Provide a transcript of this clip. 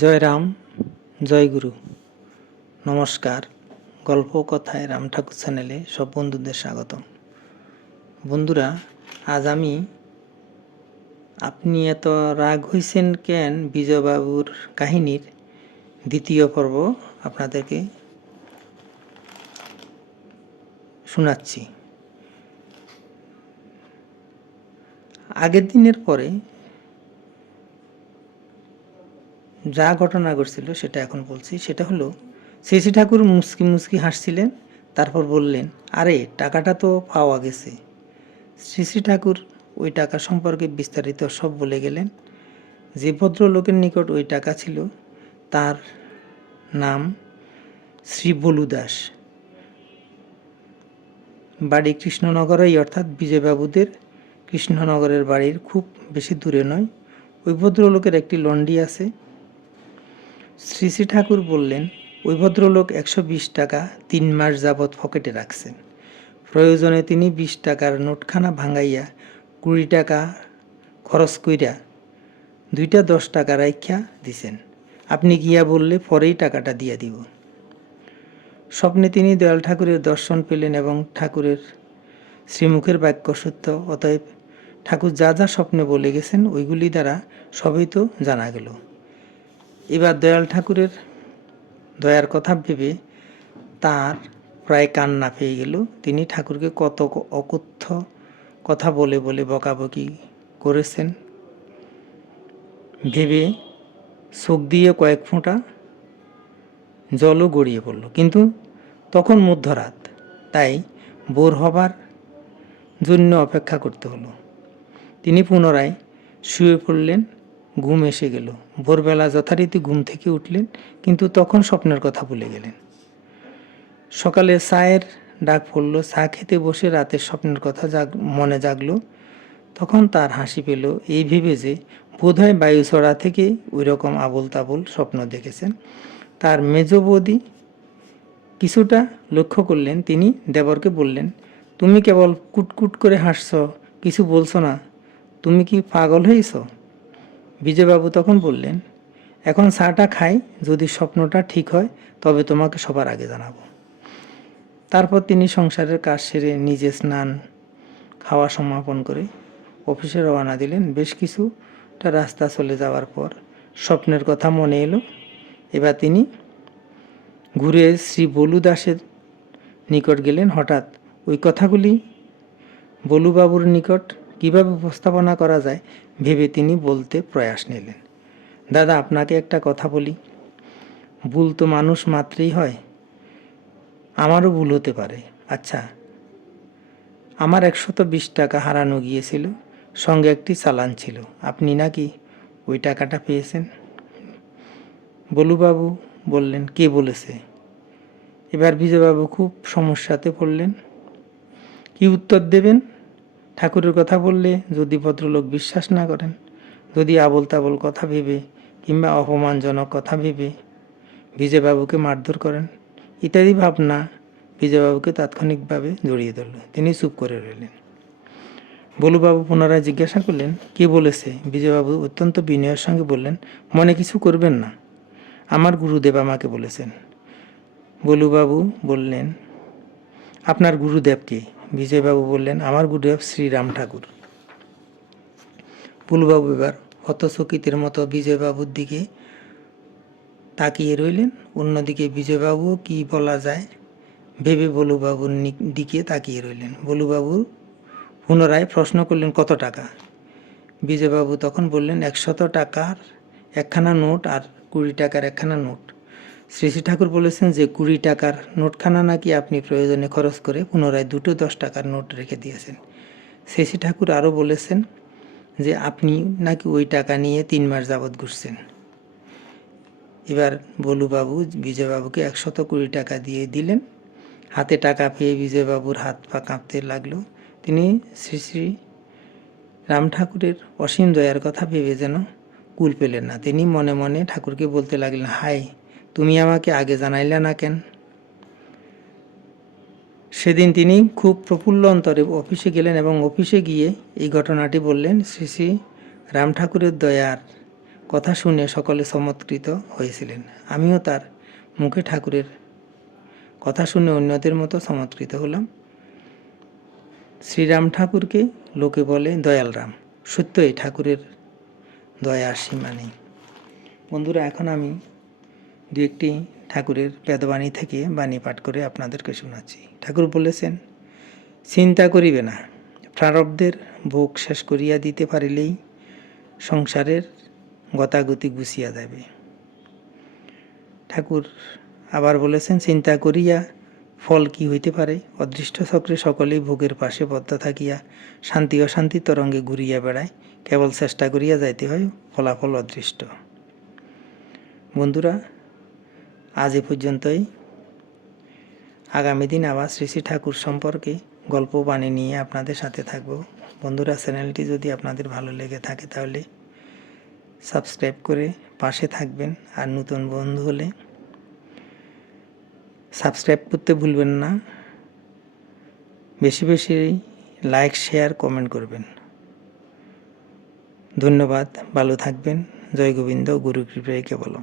জয় রাম, জয় গুরু। নমস্কার। গল্প কথায় রাম ঠাকুর চ্যানেলে সব বন্ধুদের স্বাগতম। বন্ধুরা, আজ আমি আপনি এত রাগ হইছেন কেন বিজয়বাবুর কাহিনীর দ্বিতীয় পর্ব আপনাদেরকে শোনাচ্ছি। আগের দিনের পরে যা ঘটনা ঘটছিল সেটা এখন বলছি। সেটা হলো, শ্রী ঠাকুর মুচকি মুচকি হাসছিলেন, তারপর বললেন, আরে টাকাটা তো পাওয়া গেছে। শ্রী ঠাকুর ওই টাকা সম্পর্কে বিস্তারিত সব বলে গেলেন। যে ভদ্রলোকের নিকট ওই টাকা ছিল তার নাম শ্রী বলু দাস। বাড়ি কৃষ্ণনগরেই, অর্থাৎ বিজয়বাবুদের কৃষ্ণনগরের বাড়ির খুব বেশি দূরে নয়। ওই ভদ্রলোকের একটি লন্ডি আছে। শ্রী ঠাকুর বললেন, ওই ভদ্রলোক 120 টাকা 3 মাস যাবৎ পকেটে রাখছেন। প্রয়োজনে তিনি 20 টাকার নোটখানা ভাঙাইয়া 20 টাকা খরচ কইরা 2টা 10 টাকা রাইখা দিছেন। আপনি গিয়া বললে পরেই টাকাটা দিয়া দিব। স্বপ্নে তিনি দয়াল ঠাকুরের দর্শন পেলেন এবং ঠাকুরের শ্রীমুখের বাক্য সত্য। অতএব ঠাকুর যা যা স্বপ্নে বলে গেছেন ওইগুলি দ্বারা সবই তো জানা গেল। এবার দয়াল ঠাকুরের দয়ার কথা ভেবে তার প্রায় কান্না পেয়ে গেল। তিনি ঠাকুরকে কত অকথ্য কথা বলে বলে বকাবকি করেছেন ভেবে চোখ দিয়ে কয়েক ফোঁটা জলও গড়িয়ে পড়ল। কিন্তু তখন মধ্যরাত, তাই ভোর হবার জন্য অপেক্ষা করতে হলো। তিনি পুনরায় শুয়ে পড়লেন। ঘুম এসে গেল। ভোরবেলা যথারীতি ঘুম থেকে উঠলেন, কিন্তু তখন স্বপ্নের কথা ভুলে গেলেন। সকালে চায়ের ডাক পড়ল। চা খেতে বসে রাতের স্বপ্নের কথা মনে জাগলো। তখন তার হাসি পেল এই ভেবে যে বোধহয় বায়ুচড়া থেকে ওই রকম আবোল তাবোল স্বপ্ন দেখেছেন। তার মেজ বৌদি কিছুটা লক্ষ্য করলেন। তিনি দেবরকে বললেন, তুমি কেবল কুটকুট করে হাসছ, কিছু বলছো না, তুমি কি পাগল হয়েছ? বিজয়বাবু তখন বললেন, এখন চাটা খাই, যদি স্বপ্নটা ঠিক হয় তবে তোমাকে সবার আগে জানাবো। তারপর তিনি সংসারের কাজ সেরে নিজে স্নান খাওয়া সমাপন করে অফিসে রওনা দিলেন। বেশ কিছুটা রাস্তা চলে যাওয়ার পর স্বপ্নের কথা মনে এলো। এবার তিনি ঘুরে শ্রী বলু দাসের নিকট গেলেন। হঠাৎ ওই কথাগুলি বলুবাবুর নিকট কীভাবে উপস্থাপনা করা যায় ভেবে তিনি বলতে প্রয়াস নিলেন। দাদা, আপনাকে একটা কথা বলি। ভুল তো মানুষ মাত্রেই হয়, আমারও ভুল হতে পারে। আচ্ছা, আমার 120 টাকা হারানো গিয়েছিল, সঙ্গে একটি চালান ছিল। আপনি নাকি ওই টাকাটা পেয়েছেন? বলুবাবু বললেন, কে বলেছে? এবার বিজয়বাবু খুব সমস্যাতে পড়লেন। কি উত্তর দেবেন? ঠাকুরের কথা বললে যদি ভদ্রলোক বিশ্বাস না করেন, যদি আবোল তাবোল কথা ভেবে কিংবা অপমানজনক কথা ভেবে বিজয়বাবুকে মারধর করেন, ইত্যাদি ভাবনা বিজয়বাবুকে তাৎক্ষণিকভাবে জড়িয়ে ধরল। তিনি চুপ করে রইলেন। বলুবাবু পুনরায় জিজ্ঞাসা করলেন, কে বলেছে? বিজয়বাবু অত্যন্ত বিনয়ের সঙ্গে বললেন, মনে কিছু করবেন না, আমার গুরুদেব আমাকে বলেছেন। বলুবাবু বললেন, আপনার গুরুদেব কে? বিজয়বাবু বললেন, আমার গুরুদেব শ্রীরাম ঠাকুর। বলুবাবু এবার হতচকিতের মতো বিজয়বাবুর দিকে তাকিয়ে রইলেন। অন্যদিকে বিজয়বাবুও কি বলা যায় ভেবে বলুবাবুর দিকে তাকিয়ে রইলেন। বলুবাবু পুনরায় প্রশ্ন করলেন, কত টাকা? বিজয়বাবু তখন বললেন, 100 টাকার একখানা নোট আর 20 টাকার একখানা নোট। শ্রী ঠাকুর বলেছেন যে 20 টাকার নোটখানা নাকি আপনি প্রয়োজনে খরচ করে পুনরায় 2টো 10 টাকার নোট রেখে দিয়েছেন। শ্রী ঠাকুর আরও বলেছেন যে আপনি নাকি ওই টাকা নিয়ে 3 মাস যাবৎ ঘুরছেন। এবার বলুবাবু বিজয়বাবুকে 120 টাকা দিয়ে দিলেন। হাতে টাকা পেয়ে বিজয়বাবুর হাত পা কাঁপতে লাগলো। তিনি শ্রী শ্রী রাম ঠাকুরের অসীম দয়ার কথা ভেবে যেন কুল পেলেন না। তিনি মনে মনে ঠাকুরকে বলতে লাগলেন, হাই, তুমি আমাকে আগে জানাইলে না কেন? সেদিন তিনি খুব প্রফুল্ল অন্তরে অফিসে গেলেন এবং অফিসে গিয়ে এই ঘটনাটি বললেন। শ্রী শ্রী রাম ঠাকুরের দয়ার কথা শুনে সকলে চমৎকৃত হয়েছিলেন। আমিও তার মুখে ঠাকুরের কথা শুনে অন্যদের মতো চমৎকৃত হলাম। শ্রীরাম ঠাকুরকে লোকে বলে দয়াল রাম। সত্যই ঠাকুরের দয়ার সীমা নেই। বন্ধুরা, এখন আমি দু একটি ঠাকুরের বেদবাণী থেকে বাণী পাঠ করে আপনাদেরকে শোনাচ্ছি। ঠাকুর বলেছেন, চিন্তা করিবে না, প্রারব্ধের ভোগ শেষ করিয়া দিতে পারিলেই সংসারের গতাগতি গুছিয়া যাবে। ঠাকুর আবার বলেছেন, চিন্তা করিয়া ফল কি হইতে পারে? অদৃষ্ট চক্রে সকলেই ভোগের পাশে বদ্ধ থাকিয়া শান্তি অশান্তি তরঙ্গে ঘুরিয়া বেড়ায়। কেবল চেষ্টা করিয়া যাইতে হয়, ফলাফল অদৃষ্ট। বন্ধুরা, আজ এ পর্যন্তই। আগামী দিন আবার শ্রী শ্রী ঠাকুর সম্পর্কে গল্প বাণী নিয়ে আপনাদের সাথে থাকব। বন্ধুরা, চ্যানেলটি যদি আপনাদের ভালো লেগে থাকে তাহলে সাবস্ক্রাইব করে পাশে থাকবেন। আর নতুন বন্ধু হলে সাবস্ক্রাইব করতে ভুলবেন না। বেশি বেশি লাইক, শেয়ার, কমেন্ট করবেন। ধন্যবাদ, ভালো থাকবেন। জয় গোবিন্দ, গুরু কৃপায় কেবলম।